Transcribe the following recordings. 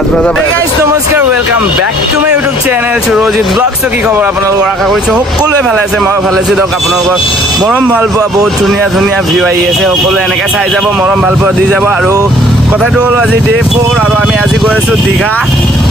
মাজবাজা guys নমস্কাৰ welcome back to my YouTube channel Surajit blogs কি খবৰ আপোনালোকৰ আশা কৰিছোঁ সকলোৱে ভালে আছে মই ভালে আছোঁ দিয়ক আপোনালোকৰ মৰম ভাল পোৱা বহুত ধুনীয়া ধুনীয়া ভিউ আহি আছে সকলোৱে এনেকৈ চাই যাব মৰম ভাল পোৱা দি যাব আৰু কথাটো হ'ল আজি ডে 4 আৰু আমি আজি গৈ আছোঁ দীঘা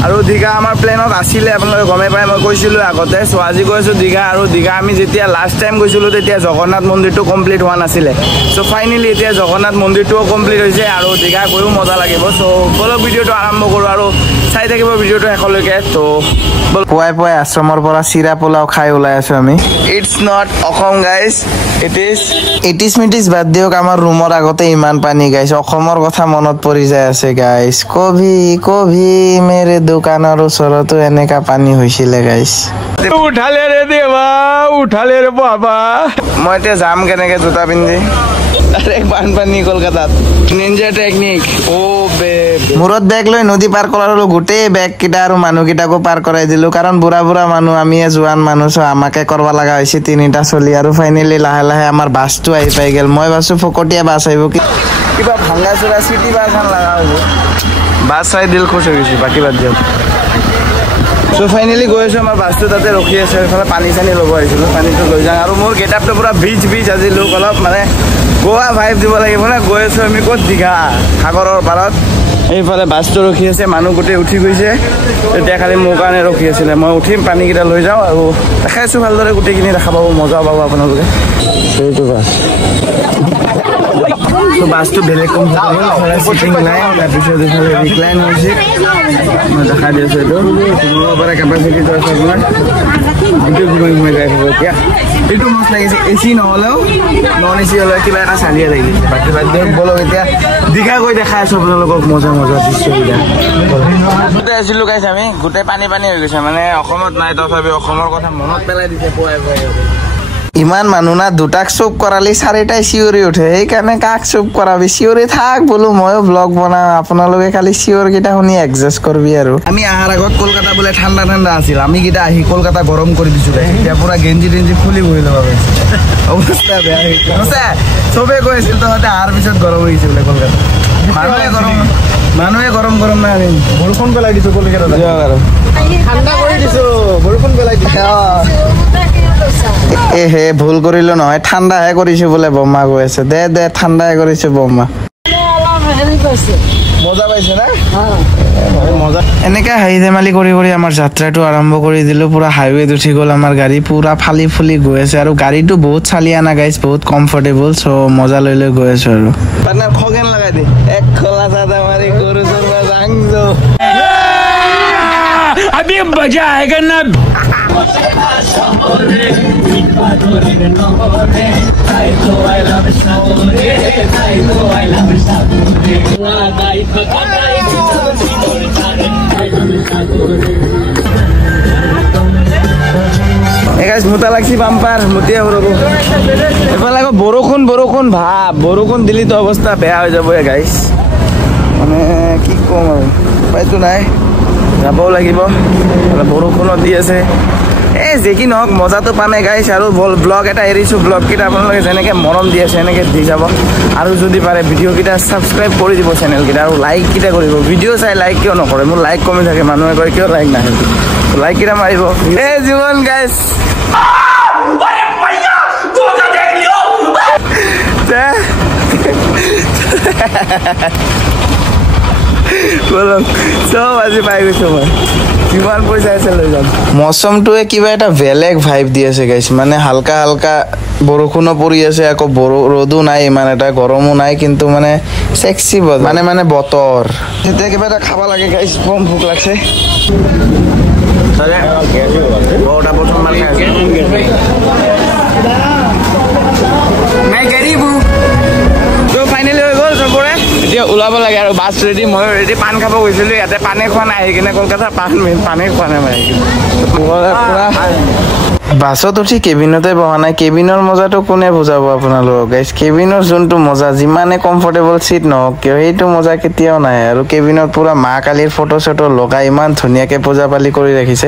আৰু দীঘা আমাৰ প্লেনত আছিলে আপোনালোকে গমেই পায় মই কৈছিলোঁ আগতে চ' আজি গৈ আছোঁ দীঘা আৰু দীঘা আমি যেতিয়া লাষ্ট টাইম গৈছিলোঁ তেতিয়া জগন্নাথ মন্দিৰটো কমপ্লিট হোৱা নাছিলে চ' ফাইনেলি এতিয়া জগন্নাথ মন্দিৰটোও কমপ্লিট হৈছে আৰু দীঘা গৈও মজা লাগিব চ' বলক ভিডিঅ'টো আৰম্ভ কৰোঁ আৰু চাই থাকিব ভিডিঅ'টো শেষলৈকে তো পুৱাই পুৱাই আশ্ৰমৰ পৰা চিৰা পোলাও খাই ওলাই আছোঁ আমি it's not Assam guys it is বাদ দিয়ক আমাৰ ৰুমৰ আগতে ইমান পানী গাইছ অসমৰ কথা মনত পৰি যায় আছে গাইছ কভি মেৰে দোকানৰ ওচৰতো এনেকা পানী হৈছিলে গাইছ উঠালে ৰে দেৱা উঠালে ৰে বাবা মই এতিয়া যাম কেনেকে জোতা পিন্ধি ডাইৰেক্ট বানপানী কলকাতাত নিনজা টেকনিক মূৰত বেগ লৈ নদী পাৰ কৰালো গোটেই বেগ কেইটা আৰু মানুহকেইটাকো পাৰ কৰাই দিলো কাৰণ বুঢ়া মানুহ আমি জোৱান মানুহ চ আমাকে কৰিব লগা হৈছে তিনিটা চলি আৰু ফাইনেলি লাহে লাহে আমাৰ বাছটো আহি পাই গ'ল মই ভাবছো ফকটীয়া বাছ আহিব কিবা ভাঙা চোৰা চিটি বাছ এখন লগা হ'ব বাছ চাই দিল খুচ হৈ গৈছে বাকী বাদ দিয়ক চ' ফাইনেলি গৈ আছোঁ আমাৰ বাছটো তাতে ৰখি আছে এইফালে পানী চানী ল'ব আহিছিলোঁ পানীটো লৈ যাওঁ আৰু মোৰ গেটআপটো পূৰা বিচ আজি লোক অলপ মানে গোৱা ভাইব দিব লাগিব না গৈ আছোঁ আমি ক'ত দীঘা সাগৰৰ পাৰত এইফালে বাছটো ৰখি আছে মানুহ গোটেই উঠি গৈছে তেতিয়া খালি মোৰ কাৰণে ৰখি আছিলে মই উঠিম পানীকেইটা লৈ যাওঁ আৰু দেখাইছোঁ ভালদৰে গোটেইখিনি দেখা পাব মজা পাব আপোনালোকে সেইটো বাছ বাছটো বেলেগ চিটিং নাই তাৰপিছত এইফালে ৰিক্লাইন হৈছে মই দেখাই দি আছোঁ এইটো সোমাব পৰা কেপাচিটিটো আছে আপোনাৰ এইটো ঘূমাই যাই থাকোঁ এতিয়া এইটো মস্ত লাগিছে এ চি নহ'লেও নন এ চি হ'লেও কিবা এটা চালিয়ে লাগিছে বাকী বাদ দিয়ক বলক এতিয়া দীঘা গৈ দেখাই আছোঁ আপোনালোকক মজা দৃশ্যকেইটা আছিলোঁ গাইছ আমি গোটেই পানী হৈ গৈছে মানে অসমত নাই তথাপি অসমৰ কথা মনত পেলাই দিছে পুৱাই ইমান মানুহ না দুটাক চুপ কৰালি চাৰিটাই চিঞৰি উঠে সেইকাৰণে কাক চুপ কৰাবি চিঞৰি থাক বোলো ময়ো ব্লগ বনাওঁ আপোনালোকে খালি চিঞৰকেইটা শুনি এডজাষ্ট কৰিবি আৰু আমি অহাৰ আগত কলকাতা বোলে ঠাণ্ডা আছিল আমি কেইটা আহি কলকাতা গৰম কৰি দিছোঁ এতিয়া পুৰা গেঞ্জি খুলি বহি ল'ব অৱস্থা বেয়া হৈছে চবে কৈ আছিল তহঁতে অহাৰ পিছত গৰম হৈ গৈছে বোলে কলকাতা মানুহে গৰম নাই আমি বৰষুণ পেলাই দিছোঁ কলকাতা আৰু ঠাণ্ডা কৰি দিছোঁ বৰষুণ পেলাই দিছোঁ হে ভুল কৰিলো নহয় ঠাণ্ডাহে কৰিছো বোলে বম্মা গৈ আছে দে ঠাণ্ডাহে কৰিছো বম্মা মজা পাইছে না এনেকে হাঁহি ধেমালি কৰি আমাৰ যাত্ৰাটো আৰম্ভ কৰি দিলো পুৰা হাইৱেত উঠি গ'ল আমাৰ গাড়ী পুৰা ফালি ফুলি গৈ আছে আৰু গাড়ীটো বহুত চালি আনা গাইছ বহুত কমফৰ্টেবল চ' মজা লৈ গৈ আছো আৰু পাৰ্টনাৰ খগেন লগাই দে এক খোলা চাদা মাৰি গৰু চৰবা যাংজো अभी मजा आएगा ना মুতা লাগছি বাম্পাৰ মুতিয়া এফালে আকৌ বৰষুণ ভাব বৰষুণ দিলেতো অৱস্থা বেয়া হৈ যাব গাইছ মানে কি ক'ম আৰু উপায়তো নাই যাবও লাগিব বৰষুণত দি আছে যে কি নহওক মজাটো পামে গাইছ আৰু ব্লগ এটা এৰিছোঁ ব্লগকেইটা আপোনালোকে যেনেকৈ মৰম দি আছে এনেকৈ দি যাব আৰু যদি পাৰে ভিডিঅ'কেইটা ছাবস্ক্ৰাইব কৰি দিব চেনেলকেইটা আৰু লাইককেইটা কৰিব ভিডিঅ' চাই লাইক কিয় নকৰে মোৰ লাইক কমি থাকে মানুহে কয় কিয় লাইক নাহে লাইককেইটা মাৰিব জীৱন গাইছ চব আজি পাই গৈছো মই কিমান পইচা আছে লৈ যাম মৌচমটোৱে কিবা এটা বেলেগ ভাইব দি আছে গাইছ মানে হালকা বৰষুণো পৰি আছে আকৌ ৰ'দো নাই ইমান এটা গৰমো নাই কিন্তু মানে চেক্সি মানে বতৰ এতিয়া কিবা এটা খাব লাগে গাইছ কম ভোক লাগছে ফাইনেলি হৈ গ'ল চবৰে এতিয়া ওলাব লাগে আৰু বাছ ৰেডি মই ৰেডি পাণ খাব গৈছিলোঁ ইয়াতে পানী খোৱা নাই আহি কিনে কলকাতা পানী খোৱা নাই মই বাছত উঠি কেবিনতে বহা নাই কেবিনৰ মজাটো কোনে বুজাব আপোনালোকক গাইছ কেবিনৰ যোনটো মজা যিমানে কমফৰ্টেবল চিট নহওক কিয় সেইটো মজা কেতিয়াও নাই আৰু কেবিনত পুৰা মা কালীৰ ফটো চটো লগাই ইমান ধুনীয়াকৈ পূজা পালি কৰি ৰাখিছে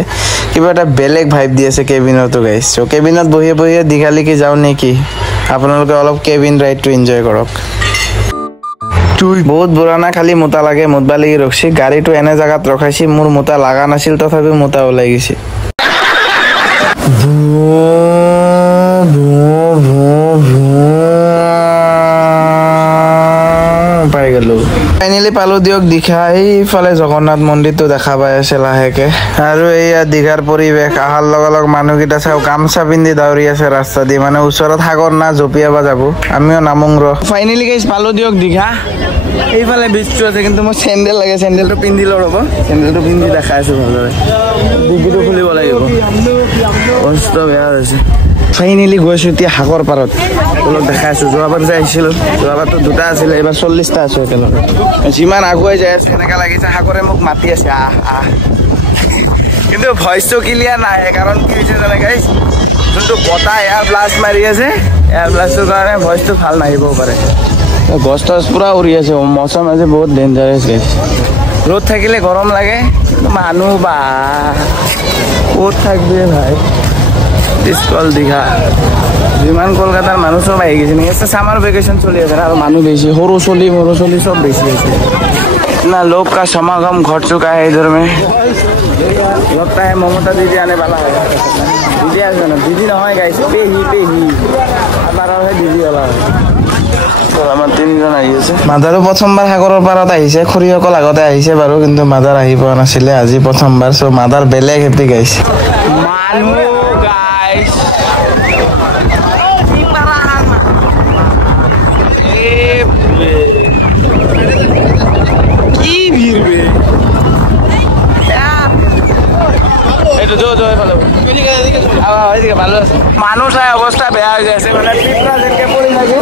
কিবা এটা বেলেগ ভাইব দি আছে কেবিনতো গাইছ চ' কেবিনত বহিয়ে দীঘালৈকে যাওঁ নেকি আপোনালোকে অলপ কেবিন ৰাইডটো এনজয় কৰক বহুত পুরানা খালি মোটা লাগে মুতবা লাগি রখছি গাড়িটো এনে জায়গাত রখাইছি মোর মোটা লাগা নাছিল তথাপি মোটা ওলাই গেছে পাই গেল ফাইনালি পালো দিয়ক দীঘা এইফালে জগন্নাথ মন্দিৰটো দেখা পাই আছে লাহেকে আৰু এইয়া দীঘাৰ পৰিৱেশ আহাৰ লগ মানুহকেইটা চাও গামছা পিন্ধি দাউৰি আছে ৰাস্তা দি মানে ওচৰত সাগৰ না জপিয়াবা যাব আমিও নামং ৰ ফাইনালি গাইছ পালো দিয়ক দীঘা এইফালে বিচটো আছে কিন্তু মোৰ চেন্ডেল লাগে চেন্ডেলটো পিন্ধি ল ৰব চেন্ডেলটো পিন্ধি দেখাই আছো ভালদৰে ডিগিটো খুলিব লাগিব কষ্ট বেয়া হৈছে ফাইনালি গৈছো এতিয়া সাগৰ পাৰত অলপ দেখাই আছো যোৱাবাৰ যে আহিছিলো যোৱাবাৰতো দুটা আছিলে এইবাৰ 40টা আছো একেলগে যিমান আগুৱাই যাই আছে এনেকা লাগিছে সাগৰে মোক মাতি আছে আহ কিন্তু ভইচটো ক্লিয়াৰ নাই কাৰণ কি হৈছে জানে গাইছ যোনটো বতাহ এয়াৰ ব্লাষ্ট মাৰি আছে এয়াৰ ব্লাষ্টৰ কাৰণে ভইচটো ভাল নাহিব পাৰে গছ টছ পুৰা উৰি আছে মৌচম আজি বহুত ডেঞ্জাৰাছ গাইছ ৰ'দ থাকিলে গৰম লাগে মানুহ বা ক'ত থাকবি ভাই স্কুল দীঘা যিমান কলকাতাৰ মানুহ সব আহি গৈছে নেকি সামাৰ ভেকেশন চলি আছে আৰু মানুহ বেছি সৰু চলি সব বেছি আছে इतना लोग का समागम घट चुका है इधर में लगता है ममता दीदी आने वाला है दीदी आ ना दीदी ना है गाइस पे ही हमारा है दीदी वाला আমাৰ তিনিজন আহি আছে মাদাৰো প্ৰথমবাৰ সাগৰৰ পাৰত আহিছে খুৰীসকল আগতে আহিছে বাৰু কিন্তু মাদাৰ আহি পোৱা নাছিলে আজি প্ৰথমবাৰ সো মাদাৰ বেলেগ হেপি গাইছে মানুহ গাইস কি ভিড়বে মানুহ চাই অৱস্থা বেয়া হৈ যাইছে মানে পিপৰা যেনকে পৰি থাকে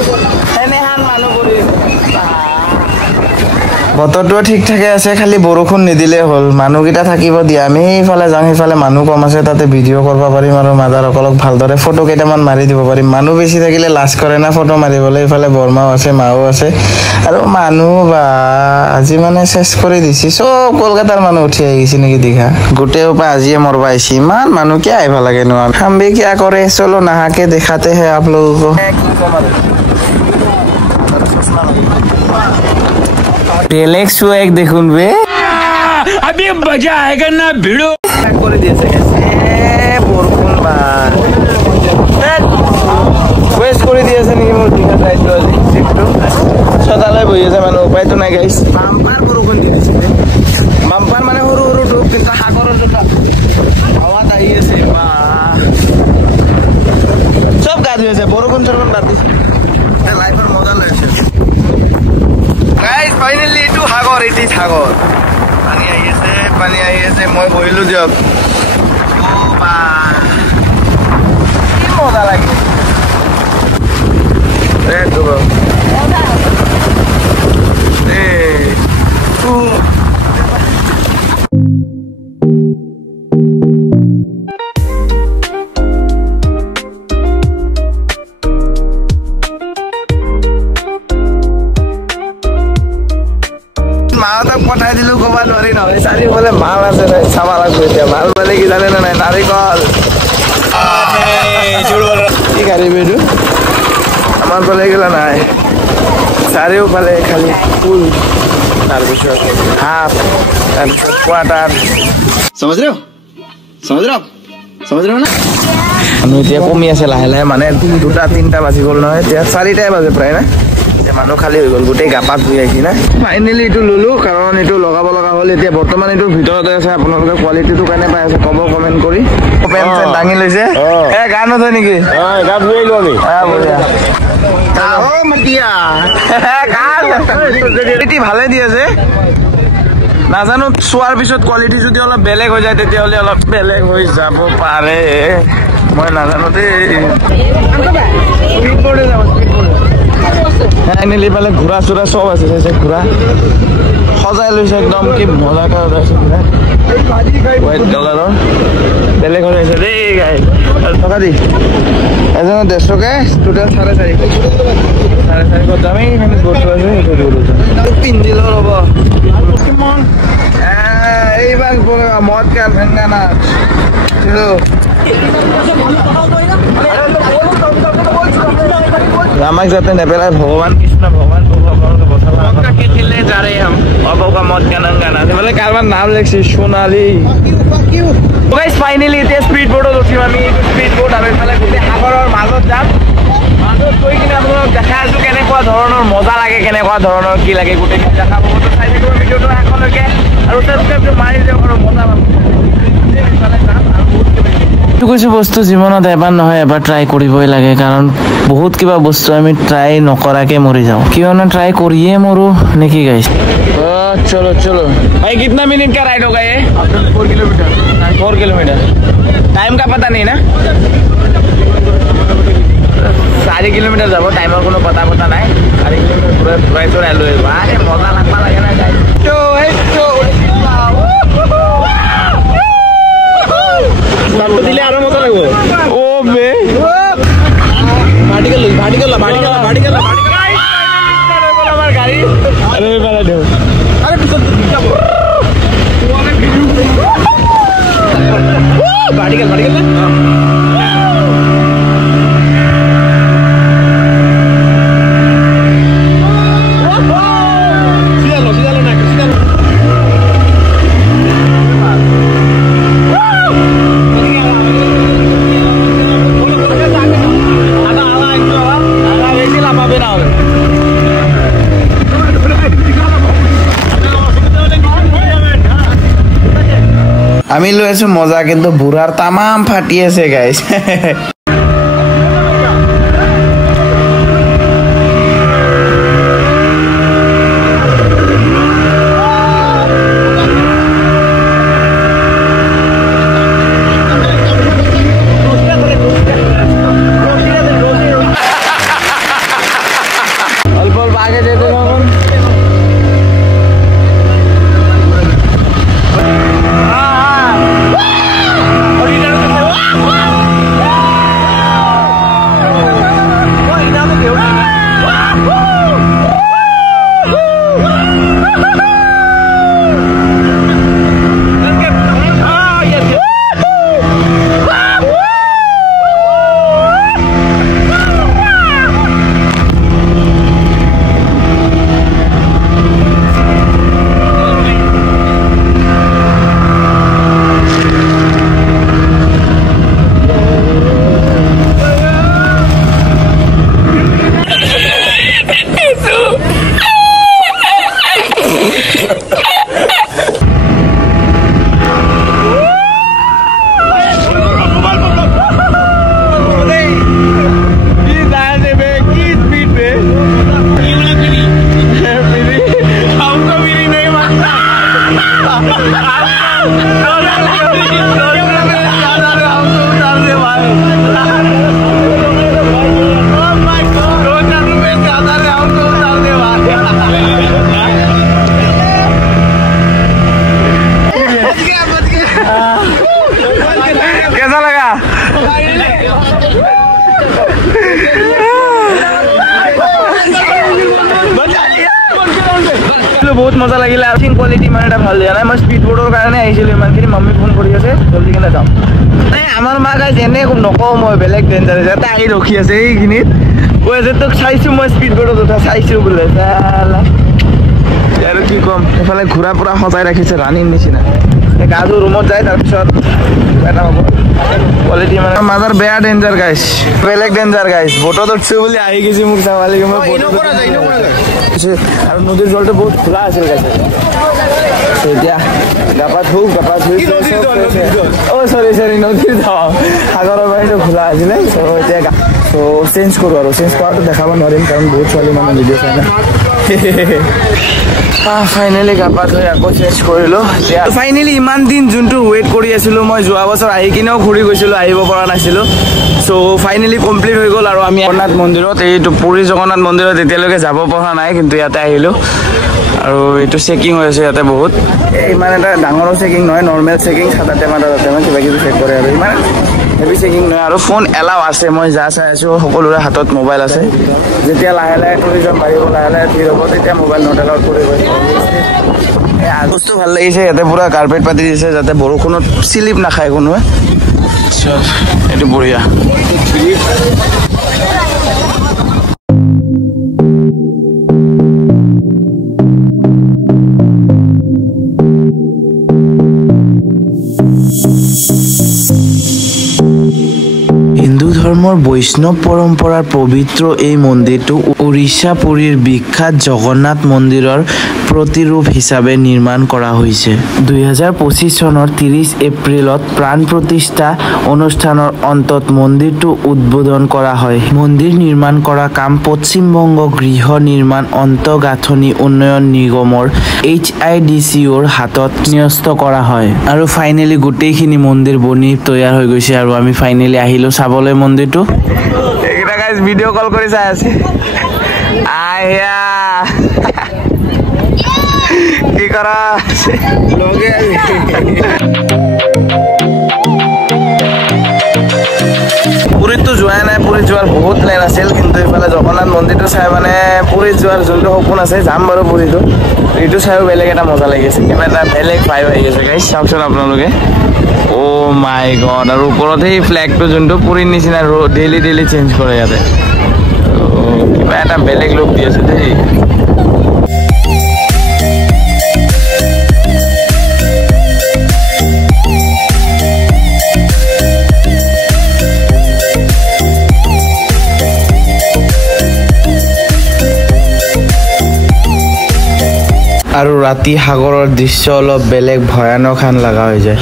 এনেহান মানুহ পৰি বতৰটো ঠিক ঠাকে আছে খালি বৰষুণ নিদিলে হ'ল মানুহকেইটা থাকিব দিয়া আমি এইফালে যাম সেইফালে মানুহ কম আছে তাতে ভিডিঅ' কৰিব পাৰিম আৰু মাদাৰসকলক ভালদৰে ফটো কেইটামান মাৰি দিব পাৰিম মানুহ বেছি থাকিলে লাজ কৰে না ফটো মাৰিবলৈ এইফালে বৰমাও আছে মাও আছে আৰু মানুহ বা আজি মানে চেছ কৰি দিছি চব কলকাতাৰ মানুহ উঠি আহি গৈছে নেকি দীঘা গোটেই ওপা আজিয়ে মৰবা আহিছি ইমান মানুহ কিয় আহিব লাগে নো हम भी क्या करे चलो नहा के दिखाते हैं आप लोगों को टेलेक्स एक देखुन बे अभी मजा आएगा ना भिड़ो করে দিয়েছে বরকুন বা ওয়েস্ট করে দিয়েছে নাকি মোর দীঘা যাইতো আজি সিটটো সদালে বই আছে মানে উপায় তো নাই গাইস বাম্পার বরকুন দিয়েছে বাম্পার মানে সরু সরু ঢোক কিন্তু সাগৰৰ জটা হাওয়া আহি আছে বা সব গাছ হয়েছে বৰকুন চৰকুন বাদ দিছে লাইফেৰ মজা লাগছে গাইস ফাইনালি টু সাগৰ ইটি সাগৰ পানী আহি আছে মই বহিলো দিয়ক বা কি মজা লাগে মাহঁতক পঠাই দিলো ক'ব নোৱাৰি নহয় চাৰিওফালে মাল আছে চাব লাগিব এতিয়া মাল মানে কি জানে নে নাই নাৰিকল কি গাড়ী এইটো আমাৰ ফালে গেলা নাই চাৰিওফালে খালি ফুল তাৰপিছত হাফ তাৰপিছত কোৱাটাৰ समझ रहे हो ना মানুহ এতিয়া কমি আছে লাহে লাহে মানে 2টা 3টা বাজি গ'ল নহয় এতিয়া 4টাই বাজে প্ৰায় না মানুহ খালি হৈ গ'ল গোটেই গাপাত ধুই আহিছি না ফাইনেলি এইটো ললো কাৰণ এইটো লগাব লগা হ'ল এতিয়া বৰ্তমান এইটো ভিতৰতে আছে আপোনালোকে কোৱালিটিটো কেনে পাই আছে ক'ব কমেণ্ট কৰি পেন চেন দাঙি লৈছে গান হয় নেকি গা ধুই লো আমি কোৱালিটি ভালে দি আছে নাজানো চোৱাৰ পিছত কোৱালিটি যদি অলপ বেলেগ হৈ যায় তেতিয়াহ'লে অলপ বেলেগ হৈ যাব পাৰে মই নাজানো দেই ফাইনেলি পালে ঘোঁৰা চোৰা চব আছে ঘোঁৰা সজাই লৈছে একদম কি মজাকে সজাইছে হোৱাইট কালাৰৰ বেলেগ হৈ আছে দেই গাই টকা দি এজনৰ 150 টকা টোটেল 450 যামেই এখানে বস্তু আছে সেইটো পিন্ধিলো ৰ'ব এইবাৰ মদ কাল ভেংগা না আমাক যাতে নেপেলায় ভগৱান কৃষ্ণ ভগৱান খেলে যাৰে হম অবকা মত গানা মানে কাৰোবাৰ নাম লিখছি সোণালী গাইজ ফাইনেলি এতিয়া স্পীড বোৰ্ডত উঠিম আমি স্পীড বোৰ্ড আমি ফালে গোটেই সাগৰৰ মাজত যাম মাজত গৈ কিনে আপোনালোকক দেখাই আছো কেনেকুৱা ধৰণৰ মজা লাগে কেনেকুৱা ধৰণৰ কি লাগে গোটেইখিনি দেখাব চাই থাকিব ভিডিঅ'টো শেষলৈকে আৰু ছাবস্ক্ৰাইবটো মাৰি দিয়ক আৰু মজা পাব কিছু বস্তু জীৱনত এবাৰ নহয় এবাৰ ট্ৰাই কৰিবই লাগে কাৰণ বহুত কিবা বস্তু আমি ট্ৰাই নকৰাকে মৰি যাওঁ কিয়নো ট্ৰাই কৰিয়ে মৰো নেকি গাইছ চলো চলো भाई कितना मिनट का राइड होगा ये 4 किलोमीटर टाइम का पता नहीं ना 4 किलोमीटर যাব টাইমৰ কোনো পতা নাই 4 কিলোমিটাৰ পুৰা চৰাই লৈ আরে মজা লাগবা লাগে না গাইছ तो दिले आरो मजा लगो ओ बे भाटी कर हमार गाड़ी अरे वाला दे अरे पीछे भाटी कर আমি লৈ আছো মজা কিন্তু বুঢ়াৰ তামাম ফাটি আছে গাইছ অল্প অল্প আগে যেতে থাকুন कैसा लगा बहुत मजा लगिल क्वालिटी मान ভাল দিয়া নাই মই স্পীড বোৰ্ডৰ কাৰণে আহিছিলো ইমানখিনি মম্মি ফোন কৰি আছে জলদি কিনে যাম নাই আমাৰ মা গাইজ এনে নকওঁ মই বেলেগ ডেঞ্জাৰ আছে আহি ৰখি আছে এইখিনিত কৈ আছে তোক চাইছো মই স্পীড বোৰ্ডত উঠা চাইছো বোলে আৰু কি কম এফালে ঘোৰা পুৰা সজাই ৰাখিছে ৰাণীৰ নিচিনা গাজু ৰুমত যায় তাৰপিছত এটা হ'ব কোৱালিটি মানে মাজাৰ বেয়া ডেঞ্জাৰ গাইছ বেলেগ ডেঞ্জাৰ গাইছ বটত উঠছো বুলি আহি গৈছে মোক চাবালি মই আৰু নদীৰ জলটো বহুত খোলা আছিল গাইছ এতিয়া গাপা ধুই অ সৰি নদীৰ যাওঁ সাগৰৰ পানীটো খোলা আছিলে এতিয়া তো চেঞ্জ কৰোঁ আৰু চেঞ্জ কৰাটো দেখাব নোৱাৰিম কাৰণ বহুত ছোৱালী মানুহ ভিডিঅ' চাই না ফাইনেলি গাপা ধুই আকৌ চেঞ্জ কৰিলোঁ ফাইনেলি ইমান দিন যোনটো ৱেইট কৰি আছিলোঁ মই যোৱা বছৰ আহি কিনেও ঘূৰি গৈছিলোঁ আহিব পৰা নাছিলোঁ চ' ফাইনেলি কমপ্লিট হৈ গ'ল আৰু আমি জগন্নাথ মন্দিৰত এইটো পুৰী জগন্নাথ মন্দিৰত এতিয়ালৈকে যাব পৰা নাই কিন্তু ইয়াতে আহিলোঁ আৰু এইটো চেকিং হৈ আছে ইয়াতে বহুত ইমান এটা ডাঙৰো চেকিং নহয় নৰ্মেল চেকিং সাধাতে কিবা কিবি চেক কৰে আৰু ইমান হেভি চেকিং নহয় আৰু ফোন এলাও আছে মই যা চাই আছোঁ সকলোৰে হাতত মোবাইল আছে যেতিয়া লাহে লাহে টুৰিজম বাঢ়িব লাহে লাহে ভিৰ হ'ব তেতিয়া মোবাইল নট এলাউড কৰিব বস্তু ভাল লাগিছে ইয়াতে পুৰা কাৰ্পেট পাতি দিছে যাতে বৰষুণত শ্লিপ নাখায় কোনোৱে এইটো বঢ়িয়া ধৰ্মৰ বৈষ্ণৱ পৰম্পৰাৰ পবিত্ৰ এই মন্দিৰটো উৰিষ্যা পুৰীৰ বিখ্যাত জগন্নাথ মন্দিৰৰ প্ৰতিৰূপ হিচাপে নিৰ্মাণ কৰা হৈছে 2025 চনৰ 30 এপ্ৰিলত প্ৰাণ প্ৰতিষ্ঠা অনুষ্ঠানৰ অন্তত মন্দিৰটো উদ্বোধন কৰা হয় মন্দিৰ নিৰ্মাণ কৰা কাম পশ্চিম বংগ গৃহ নিৰ্মাণ অন্তঃগাঁথনি উন্নয়ন নিগমৰ HIDCৰ হাতত ন্যস্ত কৰা হয় আৰু ফাইনেলি গোটেইখিনি মন্দিৰ বনি তৈয়াৰ হৈ গৈছে আৰু আমি ফাইনেলি আহিলো চাবলৈ মন্দিৰটো এইটা গাইস ভিডিও কল কৰি চাই আছে আয়া কি কৰা লগে পুৰীতো যোৱা নাই পুৰী যোৱাৰ বহুত প্লেন আছিল কিন্তু ইফালে জগন্নাথ মন্দিৰটো চাই মানে পুৰী যোৱাৰ যোনটো সপোন আছে যাম বাৰু পুৰীটো এইটো চাইও বেলেগ এটা মজা লাগিছে কিবা এটা বেলেগ ভাইব আহি আছে গাইস চাওকচোন আপোনালোকে ও মাই গড আৰু ওপৰত এই ফ্লেগটো যোনটো পুৰীৰ নিচিনা ডেইলি চেঞ্জ কৰে ইয়াতে কিবা এটা বেলেগ লুক দি আছে দেই আৰু ৰাতি সাগৰৰ দৃশ্য অলপ বেলেগ ভয়ানক হান লগা হৈ যায়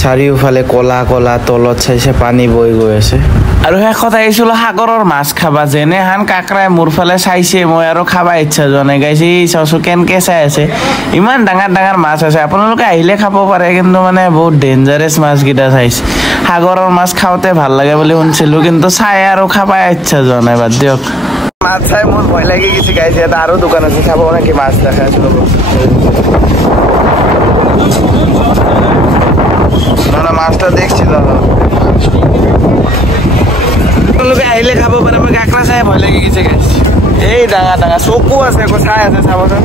চাৰিওফালে কলা কলা তলত চাইছে পানী বৈ গৈ আছে আৰু শেষত আহিছিলো সাগৰৰ মাছ খাবা যেনে হান কাকৰাই মোৰ ফালে চাইছে মই আৰু খাবা ইচ্ছা যোৱা নাই গাইছে চাওছো কেনকে চাই আছে ইমান ডাঙৰ মাছ আছে আপোনালোকে আহিলে খাব পাৰে কিন্তু মানে বহুত ডেঞ্জাৰাছ মাছ গিটা চাইছে সাগৰৰ মাছ খাওঁতে ভাল লাগে বুলি শুনিছিলো কিন্তু চাই আৰু খাবা ইচ্ছা যোৱা নাই বাদ দিয়ক মাছ চাই মোৰ ভয় লাগি গেছে গাইছে এটা আৰু দোকান আছে খাব নাকি মাছ দেখাইছিলো না মাছটা দেখছিল আপোনালোকে আহিলে খাব পাৰে মই কাকৰা চাই ভয় লাগি গেছে গাইছ এই ডাঙৰ চকু আছে আকৌ চাই আছে চাবচোন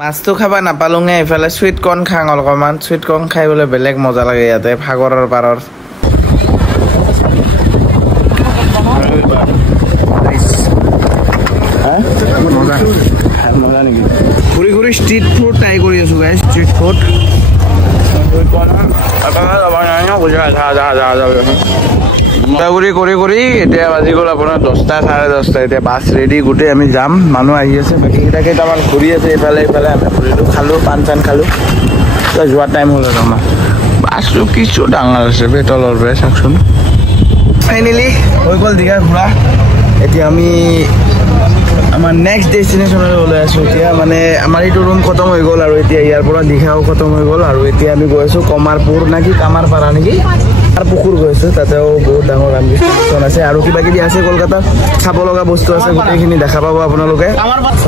মাছটো খাবা নাপালোঙে এইফালে সুইট কৰ্ণ খাং অলপমান সুইট কৰ্ণ খাই বোলে বেলেগ মজা লাগে ইয়াতে সাগৰৰ পাৰৰ ঘূৰি ঘূৰি ষ্ট্ৰীট ফুড ট্ৰাই কৰি আছো গাইজ ষ্ট্ৰীট ফুড ঘূৰি এতিয়া বাজি গ'ল আপোনাৰ 10টা 10:30 এতিয়া বাছ ৰেডি গোটেই আমি যাম মানুহ আহি আছে বাকীকেইটা কেইটামান ঘূৰি আছে ইফালে আমি ঘূৰিলোঁ খালোঁ পাণ চান খালোঁ যোৱা টাইম হ'ল আৰু আমাৰ বাছটো কিছু ডাঙৰ আছে তলৰ পৰাই চাওকচোন ফাইনেলি হৈ গ'ল দীঘা ঘূৰা এতিয়া আমি আমাৰ নেক্সট ডেষ্টিনেশ্যনলৈ ওলাই আছোঁ এতিয়া মানে আমাৰ এইটো ৰুম খতম হৈ গ'ল আৰু এতিয়া ইয়াৰ পৰা দীঘাও খতম হৈ গ'ল আৰু এতিয়া আমি গৈ আছোঁ কমাৰপুৰ নেকি কামাৰপাৰা নেকি আৰু পুখুৰ গৈ আছোঁ তাতেও বহুত ডাঙৰ ষ্টেচন আছে আৰু কিবা কিবি আছে কলকাতাত চাব লগা বস্তু আছে গোটেইখিনি দেখা পাব আপোনালোকে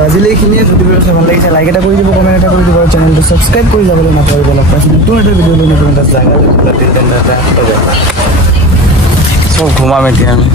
আজিলৈ এইখিনিয়ে যদি ভিডিঅ' চাই ভাল লাগিছে লাইক এটা কৰি দিব কমেণ্ট এটা কৰি দিব আৰু চেনেলটো ছাবস্ক্ৰাইব কৰি যাবলৈ নাপাহৰিব লগ পাইছোঁ নতুন এটা ভিডিঅ' লৈ নতুন এটা জাগা চব ঘুমাম এতিয়া আমি